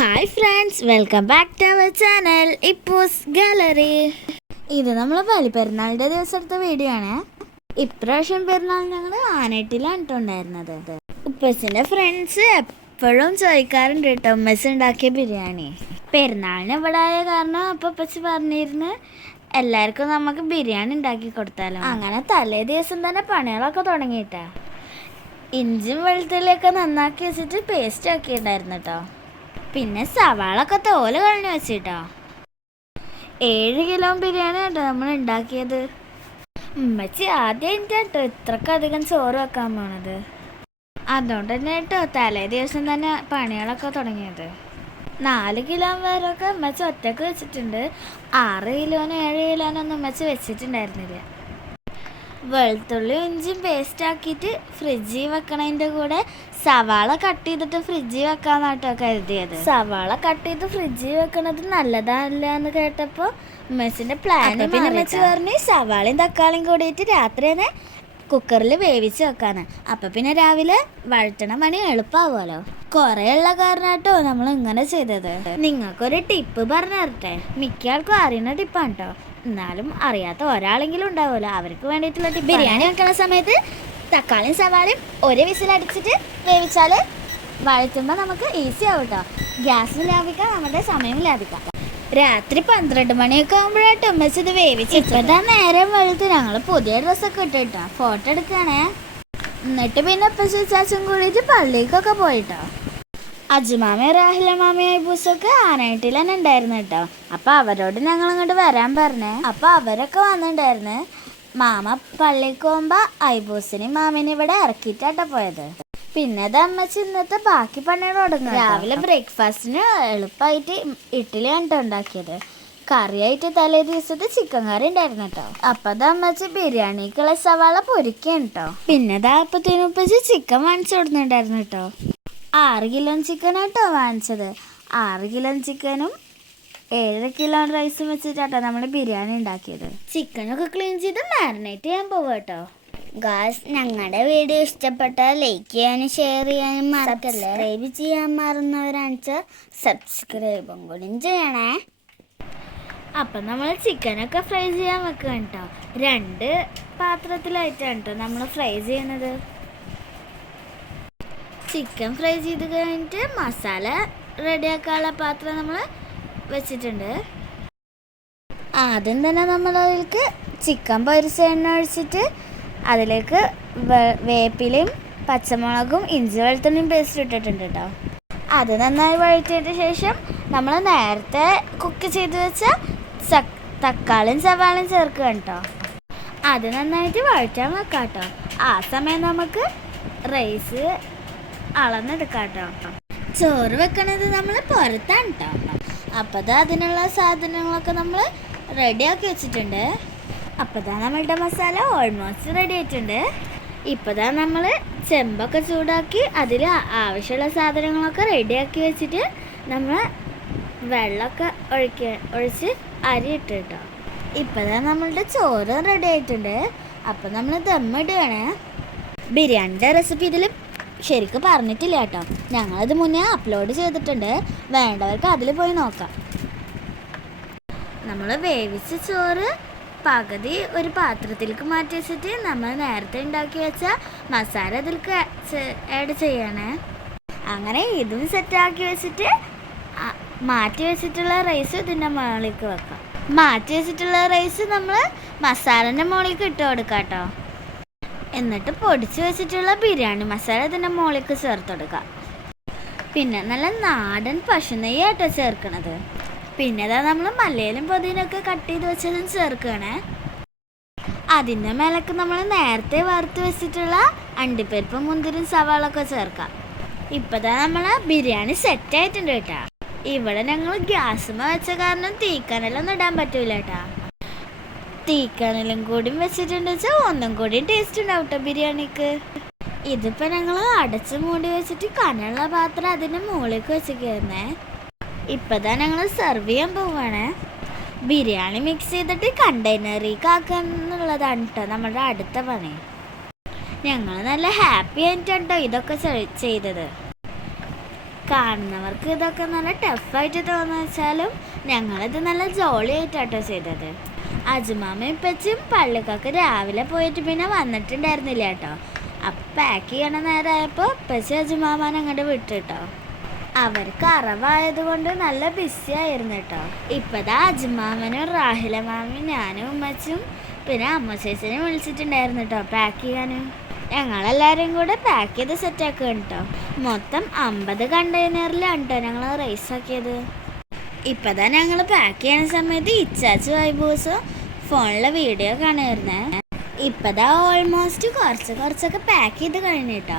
Hi friends, welcome back to our channel ഇപ്പൂസ് gallery. ഇത് നമ്മൾ ബലിപ്പെരുന്നാളിൻ്റെ ദിവസത്തെ വീഡിയോ ആണ്. ഇപ്രാവശ്യം പെരുന്നാൾ ഞങ്ങൾ ആനേട്ടിലാണ് ഉണ്ടായിരുന്നത്. ഉപ്പച്ചിൻ്റെ ഫ്രണ്ട്സ് എപ്പോഴും ചോദിക്കാറുണ്ട് കേട്ടോ ഉമ്മച്ചി ഉണ്ടാക്കിയ ബിരിയാണി. പെരുന്നാളിന് ഇവിടെ ആയ കാരണം അപ്പോൾ ഉപ്പച്ചി പറഞ്ഞിരുന്നു എല്ലാവർക്കും നമുക്ക് ബിരിയാണി ഉണ്ടാക്കി കൊടുത്താലോ. അങ്ങനെ തലേ ദിവസം തന്നെ പണികളൊക്കെ തുടങ്ങിയിട്ടാ. ഇഞ്ചിയും വെളുത്തുള്ളിയൊക്കെ നന്നാക്കി വെച്ചിട്ട് പേസ്റ്റ് ആക്കിയിട്ടുണ്ടായിരുന്നു കേട്ടോ. പിന്നെ സവാളൊക്കെ തോല് കളഞ്ഞു വെച്ചിട്ടോ. 7 കിലോ ബിരിയാണി കേട്ടോ നമ്മൾ ഉണ്ടാക്കിയത്. ഉമ്മച്ചി ആദ്യം കേട്ടോ ഇത്രക്കധികം ചോറ് വെക്കാൻ പോണത്. അതുകൊണ്ട് തന്നെ കേട്ടോ തലേ ദിവസം തന്നെ പണികളൊക്കെ തുടങ്ങിയത്. 4 കിലോ വരെയൊക്കെ ഉമ്മച്ചി ഒറ്റക്ക് വെച്ചിട്ടുണ്ട്. 6 കിലോനും 7 കിലോനൊന്നും ഉമ്മച്ചി വെച്ചിട്ടുണ്ടായിരുന്നില്ല. വെളുത്തുള്ളി ഇഞ്ചിയും പേസ്റ്റ് ആക്കിയിട്ട് ഫ്രിഡ്ജിൽ വെക്കണതിൻ്റെ കൂടെ സവാള കട്ട് ചെയ്തിട്ട് ഫ്രിഡ്ജിൽ വെക്കാന്നാട്ടോ കരുതിയത്. സവാള കട്ട് ചെയ്ത് ഫ്രിഡ്ജിൽ വെക്കണത് നല്ലതല്ല എന്ന് കേട്ടപ്പോൾ ഉമ്മച്ചിൻ്റെ പ്ലാൻ. പിന്നെ ഉമ്മച്ചി പറഞ്ഞു സവാളയും തക്കാളിയും കൂടിയിട്ട് രാത്രി തന്നെ കുക്കറിൽ വേവിച്ച് വെക്കാന്ന്. അപ്പം പിന്നെ രാവിലെ വഴറ്റണ പണി എളുപ്പമാവുമല്ലോ. കുറേ ഉള്ള കാരണമാട്ടോ നമ്മൾ ഇങ്ങനെ ചെയ്തത്. നിങ്ങൾക്കൊരു ടിപ്പ് പറഞ്ഞു തരട്ടെ. മിക്ക ആൾക്കും അറിയുന്ന ടിപ്പാണ് കേട്ടോ. എന്നാലും അറിയാത്ത ഒരാളെങ്കിലും ഉണ്ടാവുമല്ലോ, അവർക്ക് വേണ്ടിയിട്ടുള്ള ടിപ്പ്. ബിരിയാണി വെക്കുന്ന സമയത്ത് തക്കാളിയും സവാളയും ഒരു വിസിലടിച്ചിട്ട് വേവിച്ചാൽ വഴറ്റുമ്പോൾ നമുക്ക് ഈസി ആവും കേട്ടോ. ഗ്യാസും ലാഭിക്കാം, നമ്മുടെ സമയം ലാഭിക്കാം. രാത്രി 12 മണിയൊക്കെ ആകുമ്പോഴാട്ടോ ഉമ്മച്ചി ഇത് വേവിച്ച്. ഇപ്പോഴത്തെ നേരം വെളുത്ത് ഞങ്ങൾ പുതിയ ഡ്രസ്സൊക്കെ ഇട്ടിട്ടോ ഫോട്ടോ എടുക്കുകയാണേ. എന്നിട്ട് പിന്നെ ഉപ്പച്ചി ചാച്ചും കൂടിയിട്ട് പള്ളിക്കൊക്കെ പോയിട്ടോ. അജുമാമയും രാഹിലമാമയും ഐബൂസൊക്കെ ആനായിട്ടിൽ തന്നെ ഉണ്ടായിരുന്നു കേട്ടോ. അപ്പോൾ അവരോട് ഞങ്ങൾ ഇങ്ങോട്ട് വരാൻ പറഞ്ഞേ. അപ്പോൾ അവരൊക്കെ വന്നിട്ടുണ്ടായിരുന്നു. മാമ പള്ളിക്ക് പോകുമ്പോൾ ഐബൂസിനെയും മാമിനെയും ഇവിടെ ഇറക്കിയിട്ടാട്ടോ പോയത്. പിന്നെ അത് അമ്മച്ചി ഇന്നത്തെ ബാക്കി പണികൾ തുടങ്ങും. രാവിലെ ബ്രേക്ക്ഫാസ്റ്റിന് എളുപ്പമായിട്ട് ഇഡ്ഡലിയാണ് കേട്ടോ ഉണ്ടാക്കിയത്. കറിയായിട്ട് തലേ ദിവസത്തെ ചിക്കൻ കറി ഉണ്ടായിരുന്നു കേട്ടോ. അപ്പം അത് അമ്മച്ചി ബിരിയാണിക്കുള്ള സവാള പൊരിക്കുകയാണ് കേട്ടോ. പിന്നെ അത് അപ്പത്തിനുപ്പച്ചി ചിക്കൻ വാങ്ങിച്ചു കൊടുക്കുന്നുണ്ടായിരുന്നു കേട്ടോ. 6 കിലോ ചിക്കനാട്ടോ വാങ്ങിച്ചത്. 6 കിലോ ചിക്കനും 7 കിലോ റൈസും വെച്ചിട്ടാട്ടോ നമ്മൾ ബിരിയാണി ഉണ്ടാക്കിയത്. ചിക്കനൊക്കെ ക്ലീൻ ചെയ്ത് മാരിനേറ്റ് ചെയ്യാൻ പോവുക കേട്ടോ. ഗായ്സ്, ഞങ്ങളുടെ വീഡിയോ ഇഷ്ടപ്പെട്ടാൽ ലൈക്ക് ചെയ്യാനും ഷെയർ ചെയ്യാനും മറക്കല്ലേ. സബ്സ്ക്രൈബ് ചെയ്യാൻ മറന്നവരാണെന്ന് സബ്സ്ക്രൈബും കൂടി ചെയ്യണേ. അപ്പം നമ്മൾ ചിക്കനൊക്കെ ഫ്രൈ ചെയ്യാൻ വെക്കുക കേട്ടോ. 2 പാത്രത്തിലായിട്ടാണ് കേട്ടോ നമ്മൾ ഫ്രൈ ചെയ്യുന്നത്. ചിക്കൻ ഫ്രൈ ചെയ്ത് കഴിഞ്ഞിട്ട് മസാല റെഡിയാക്കാനുള്ള പാത്രം നമ്മൾ വെച്ചിട്ടുണ്ട്. ആദ്യം തന്നെ നമ്മൾ അതിലേക്ക് ചിക്കൻ പൊരിച്ച എണ്ണ ഒഴിച്ചിട്ട് അതിലേക്ക് വേപ്പിലയും പച്ചമുളകും ഇഞ്ചി വെളുത്തുള്ളിയും പേസ്റ്റ് ഇട്ടിട്ടുണ്ട് കേട്ടോ. അത് നന്നായി വഴറ്റിയതിന് ശേഷം നമ്മൾ നേരത്തെ കുക്ക് ചെയ്ത് വെച്ച തക്കാളിയും സവാളയും ചേർക്കുക കേട്ടോ. അത് നന്നായിട്ട് വഴറ്റാൻ വെക്കാം കേട്ടോ. ആ സമയം നമുക്ക് റൈസ് അളന്നെടുക്കാം കേട്ടോ. ചോറ് വെക്കണത് നമ്മൾ പുറത്താണ് കേട്ടോ. അപ്പോൾ അതിനുള്ള സാധനങ്ങളൊക്കെ നമ്മൾ റെഡിയാക്കി വെച്ചിട്ടുണ്ട്. അപ്പോൾ നമ്മളുടെ മസാല ഓൾമോസ്റ്റ് റെഡി ആയിട്ടുണ്ട്. ഇപ്പോൾ നമ്മൾ ചെമ്പൊക്കെ ചൂടാക്കി അതിൽ ആവശ്യമുള്ള സാധനങ്ങളൊക്കെ റെഡിയാക്കി വെച്ചിട്ട് നമ്മൾ വെള്ളമൊക്കെ ഒഴിച്ച് അരി ഇട്ട് കേട്ടോ. ഇപ്പോൾ നമ്മളുടെ ചോറ് റെഡി ആയിട്ടുണ്ട്. അപ്പോൾ നമ്മൾ ദമ്മിടുകയാണ്. ബിരിയാണിൻ്റെ റെസിപ്പി ഇതിൽ ശരിക്കും പറഞ്ഞിട്ടില്ല കേട്ടോ. ഞങ്ങളത് മുന്നേ അപ്ലോഡ് ചെയ്തിട്ടുണ്ട്, വേണ്ടവർക്ക് അതിൽ പോയി നോക്കാം. നമ്മൾ വേവിച്ച ചോറ് പകുതി ഒരു പാത്രത്തിലേക്ക് മാറ്റി വെച്ചിട്ട് നമ്മൾ നേരത്തെ ഉണ്ടാക്കി വെച്ച മസാല അതിലേക്ക് ആഡ് ചെയ്യണേ. അങ്ങനെ ഇതും സെറ്റാക്കി വെച്ചിട്ട് മാറ്റി വെച്ചിട്ടുള്ള റൈസ് ഇതിൻ്റെ മുകളിലേക്ക് വെക്കാം. മാറ്റി വെച്ചിട്ടുള്ള റൈസ് നമ്മൾ മസാലേൻ്റെ മുകളിലേക്ക് ഇട്ട് കൊടുക്കാം കേട്ടോ. എന്നിട്ട് പൊടിച്ച് വെച്ചിട്ടുള്ള ബിരിയാണി മസാല ഇതിൻ്റെ മുകളിലേക്ക് ചേർത്ത് കൊടുക്കുക. പിന്നെ നല്ല നാടൻ പശുനെയ്യ് ആട്ടോ ചേർക്കണത്. പിന്നെ നമ്മൾ മല്ലിയിലും പുതിനൊക്കെ കട്ട് ചെയ്ത് വെച്ചതും ചേർക്കുകയാണ്. അതിൻ്റെ മേലേക്ക് നമ്മൾ നേരത്തെ വറുത്ത് വെച്ചിട്ടുള്ള അണ്ടിപ്പരിപ്പും മുന്തിരിയും സവാളൊക്കെ ചേർക്കാം. ഇപ്പം നമ്മൾ ബിരിയാണി സെറ്റായിട്ടുണ്ട് കേട്ടോ. ഇവിടെ ഞങ്ങൾ ഗ്യാസുമ്മ വെച്ച കാരണം തീക്കനലൊന്നും ഇടാൻ പറ്റൂല കേട്ടോ. തീക്കനലും കൂടി വെച്ചിട്ടുണ്ട് വെച്ചാൽ ഒന്നും കൂടി ടേസ്റ്റ് ഉണ്ടാവും കേട്ടോ ബിരിയാണിക്ക്. ഇതിപ്പോൾ ഞങ്ങൾ അടച്ച് മൂടി വെച്ചിട്ട് കനമുള്ള പാത്രം അതിൻ്റെ മുകളിലേക്ക് വെച്ചിരിക്കുന്നേ. ഇപ്പം ഞങ്ങൾ സെർവ് ചെയ്യാൻ പോവുകയാണ്. ബിരിയാണി മിക്സ് ചെയ്തിട്ട് കണ്ടെയ്നറിലേക്ക് ആക്കുക എന്നുള്ളതാണ് കേട്ടോ നമ്മുടെ അടുത്ത പണി. ഞങ്ങൾ നല്ല ഹാപ്പി ആയിട്ടാണ് കേട്ടോ ഇതൊക്കെ ചെയ്തത്. കാണുന്നവർക്ക് ഇതൊക്കെ നല്ല ടഫായിട്ട് തോന്നുന്ന വെച്ചാലും ഞങ്ങളിത് നല്ല ജോളിയായിട്ടാട്ടോ ചെയ്തത്. അജുമാമയും ഇപ്പച്ചും പള്ളിക്കൊക്കെ രാവിലെ പോയിട്ട് പിന്നെ വന്നിട്ടുണ്ടായിരുന്നില്ല കേട്ടോ. അപ്പം പാക്ക് ചെയ്യണ നേരമായപ്പോൾ ഇപ്പച്ചി അജുമാമാൻ അങ്ങോട്ട് വിട്ടിട്ടോ. അവർക്ക് അറവായതുകൊണ്ട് നല്ല ബിസി ആയിരുന്നു കേട്ടോ. ഇപ്പതാ അജുമാമനും റാഹില മാമയും ഞാനും ഉമ്മച്ചും പിന്നെ അമ്മ ചേച്ചിനെ വിളിച്ചിട്ടുണ്ടായിരുന്നു കേട്ടോ പാക്ക് ചെയ്യാനും. ഞങ്ങളെല്ലാവരും കൂടെ പാക്ക് ചെയ്ത് സെറ്റാക്കുക കേട്ടോ. മൊത്തം 50 കണ്ടെയ്നറിലാണ് കേട്ടോ ഞങ്ങൾ റൈസ് ആക്കിയത്. ഇപ്പതാ ഞങ്ങൾ പാക്ക് ചെയ്യുന്ന സമയത്ത് ഇച്ചാച്ചു വൈബൂസ് ഫോണിലെ വീഡിയോ കാണുമായിരുന്നേ. ഇപ്പതാ ഓൾമോസ്റ്റ് കുറച്ചൊക്കെ പാക്ക് ചെയ്ത് കഴിഞ്ഞു കേട്ടോ.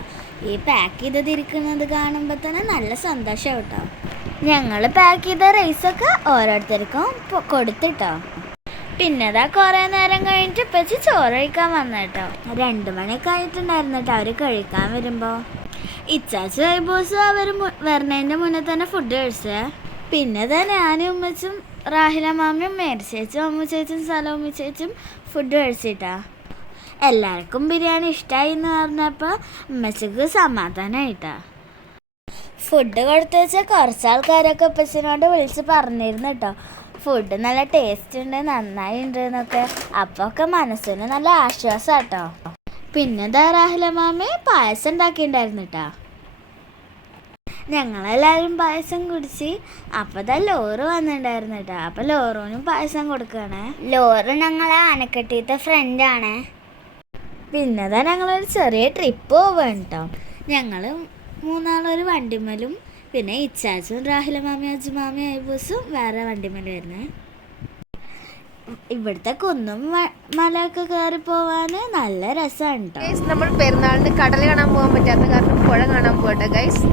ഈ പാക്ക് ചെയ്തതിരിക്കുന്നത് കാണുമ്പോൾ തന്നെ നല്ല സന്തോഷം കേട്ടോ. ഞങ്ങൾ പാക്ക് ചെയ്ത റൈസൊക്കെ ഓരോരുത്തർക്കും കൊടുത്തിട്ടോ. പിന്നെതാ കുറേ നേരം കഴിഞ്ഞിട്ട് ഇപ്പച്ചി ചോറ് കഴിക്കാൻ വന്നു കേട്ടോ. 2 മണിയൊക്കെ ആയിട്ടുണ്ടായിരുന്നു കേട്ടോ അവർ കഴിക്കാൻ വരുമ്പോൾ. ഇച്ചാച്ചു വൈബോസും അവർ വരുന്നതിൻ്റെ മുന്നേ തന്നെ ഫുഡ് കഴിച്ചേ. പിന്നെ ഞാനും ഉമ്മച്ചും റാഹില മാമിയും മേരി ചേച്ചും അമ്മ ചേച്ചും സലോമി ചേച്ചും ഫുഡ് കഴിച്ചിട്ടാ. എല്ലാവർക്കും ബിരിയാണി ഇഷ്ടമായി എന്ന് പറഞ്ഞപ്പോൾ ഉമ്മച്ചക്ക് സമാധാനമായിട്ടാ. ഫുഡ് കൊടുത്തു വെച്ചാൽ കുറച്ച് ആൾക്കാരൊക്കെ ഉപ്പച്ചിനോട് വിളിച്ച് പറഞ്ഞിരുന്നു കേട്ടോ ഫുഡ് നല്ല ടേസ്റ്റ് ഉണ്ട് നന്നായി ഉണ്ട് എന്നൊക്കെ. അപ്പോൾ ഒക്കെ മനസ്സിന് നല്ല ആശ്വാസം കേട്ടോ. പിന്നെ റാഹില മാമി പായസം ഉണ്ടാക്കിയിട്ടുണ്ടായിരുന്നു കേട്ടോ. ഞങ്ങളെല്ലാവരും പായസം കുടിച്ച്. അപ്പോൾ ലോറ് വന്നിട്ടുണ്ടായിരുന്നു കേട്ടോ. അപ്പോൾ ലോറോനും പായസം കൊടുക്കുകയാണ്. ലോറ് ഞങ്ങളെ ആനക്കട്ടിയത്തെ ഫ്രണ്ടാണ്. പിന്നെ ഞങ്ങളൊരു ചെറിയ ട്രിപ്പ് പോവാണ് കേട്ടോ. ഞങ്ങൾ 3 ആളൊരു വണ്ടിമേലും പിന്നെ ഇച്ചാച്ചും റാഹില മാമി അജുമാമി ഐബൂസും വേറെ വണ്ടിമേലും വരുന്നത്. ഇവിടുത്തെ കുന്നും മലയൊക്കെ കയറി പോവാൻ നല്ല രസമാണ് കേട്ടോ. നമ്മൾ പെരുന്നാളിന് കടൽ കാണാൻ പോകാൻ പറ്റാത്ത കാരണം പുഴ കാണാൻ പോകട്ടെ ഗൈസ്.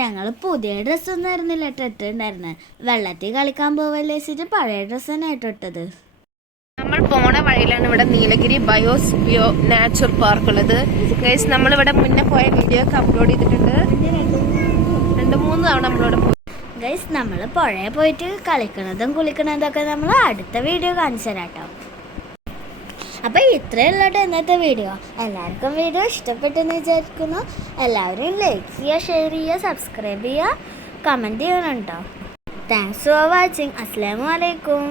ഞങ്ങൾ പുതിയ ഡ്രസ്സൊന്നും ആയിരുന്നില്ല ഇട്ടിട്ടുണ്ടായിരുന്നത്. വെള്ളത്തിൽ കളിക്കാൻ പോവല്ലേ വെച്ചിട്ട് പഴയ ഡ്രസ്സ് തന്നെ ഇട്ടിട്ടത്. നമ്മൾ പോണ വഴിയിലാണ് ഇവിടെ നീലഗിരി ബയോസ്ഫിയർ നാച്ചുറൽ പാർക്ക് ഉള്ളത് ഗൈസ്. നമ്മളിവിടെ മുന്നേ പോയ വീഡിയോ ഒക്കെ അപ്ലോഡ് ചെയ്തിട്ടുണ്ട്. 2-3 തവണ നമ്മളിവിടെ പോയി ഗൈസ്. നമ്മൾ പുഴയിൽ പോയിട്ട് കളിക്കണതും കുളിക്കണതൊക്കെ നമ്മൾ അടുത്ത വീഡിയോ കാണിച്ചു തരാം കേട്ടോ. അപ്പോൾ ഇത്രയുള്ളൂ ഇന്നത്തെ വീഡിയോ. എല്ലാവർക്കും വീഡിയോ ഇഷ്ടപ്പെട്ടെന്ന് വിചാരിക്കുന്നു. എല്ലാവരും ലൈക്ക് ചെയ്യുക, ഷെയർ ചെയ്യുക, സബ്സ്ക്രൈബ് ചെയ്യുക, കമൻറ്റ് ചെയ്യണം കേട്ടോ. Thanks for watching. അസ്സലാമു അലൈക്കും.